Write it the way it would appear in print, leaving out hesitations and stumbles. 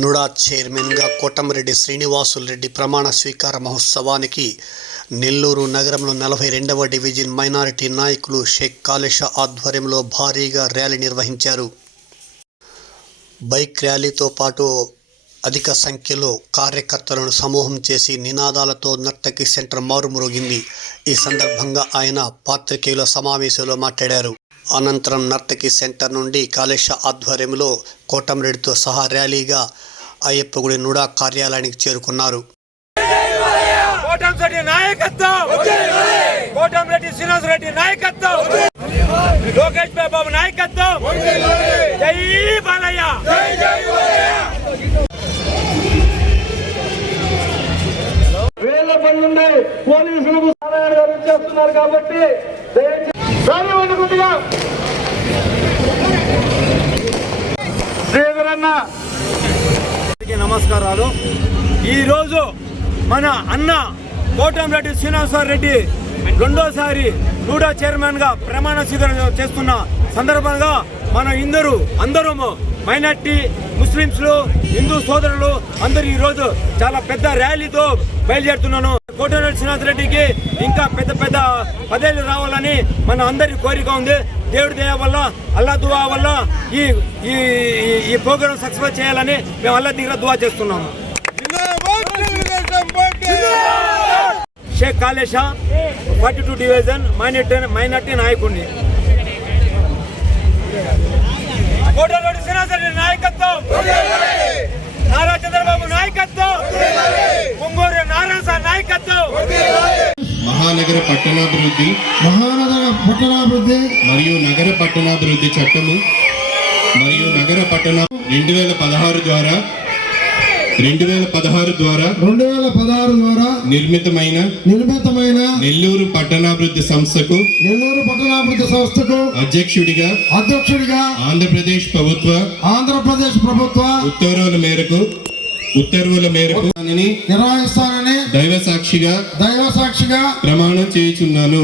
NUDA చైర్మన్గా కోటమిరెడ్డి శ్రీనివాసులు రెడ్డి ప్రమాణ స్వీకార మహోత్సవానికి నెల్లూరు నగరంలో 42వ డివిజన్ మైనారిటీ నాయకులు షేక్ కాలేషా ఆధ్వర్యంలో భారీగా ర్యాలీ నిర్వహించారు. బైక్ ర్యాలీతో పాటు అధిక సంఖ్యలో కార్యకర్తలను సమూహం చేసి నినాదాలతో నర్తకి సెంటర్ మారుమ్రోగింది. ఈ సందర్భంగా ఆయన పాత్రికేయుల సమావేశంలో మాట్లాడారు. అనంతరం నర్తకి సెంటర్ నుండి కాలేషా ఆధ్వర్యంలో కోటమిరెడ్డితో సహా ర్యాలీగా అయ్యప్పగుడి నుడా కార్యాలయానికి చేరుకున్నారు. కోటమిరెడ్డి శ్రీనివాసరెడ్డి నాయకత్వం, లోకేష్ బాబు నాయకత్వం, జై బాలయ్య. వేల మంది పోలీసులకు సహాయాలు చేస్తున్నారు కాబట్టి నమస్కారాలు. ఈరోజు మన అన్న కోటమిరెడ్డి శ్రీనివాసరెడ్డి రెండోసారి నూడా చైర్మన్గా ప్రమాణ స్వీకారం చేస్తున్న సందర్భంగా మన అందరూ మైనార్టీ ముస్లింలు హిందూ సోదరులు అందరూ ఈరోజు చాలా పెద్ద ర్యాలీతో బయలుదేరుతున్నాను. కోటమిరెడ్డి శ్రీనివాసరెడ్డికి ఇంకా పెద్ద పదేళ్ళు రావాలని మన అందరి కోరిక ఉంది. దేవుడి దయ వల్ల, అల్లా దువా వల్ల ఈ ప్రోగ్రాం సక్సెస్ చేయాలని మేము అల్లా దగ్గర దువా చేస్తున్నాము. షేక్ కాలేషా 42 డివిజన్ మైనార్టీ నాయకుడిని. కోటమిరెడ్డి శ్రీనివాసరెడ్డి నాయకత్వం, నారా చంద్రబాబు నాయకత్వం, పొంగూరు నారాయణ నాయకత్వం. మహానగర పట్టణాభివృద్ధి మరియు నగర పట్టణాభివృద్ధి చట్టము మరియు నగర పట్టణ 2016 ద్వారా నిర్మితమైన నెల్లూరు పట్టణాభివృద్ధి సంస్థకు అధ్యక్షుడిగా ఆంధ్రప్రదేశ్ ప్రభుత్వ ఉత్తర్వుల మేరకు నిర్వహిస్తానని దైవ సాక్షిగా ప్రమాణం చేయుచున్నాను.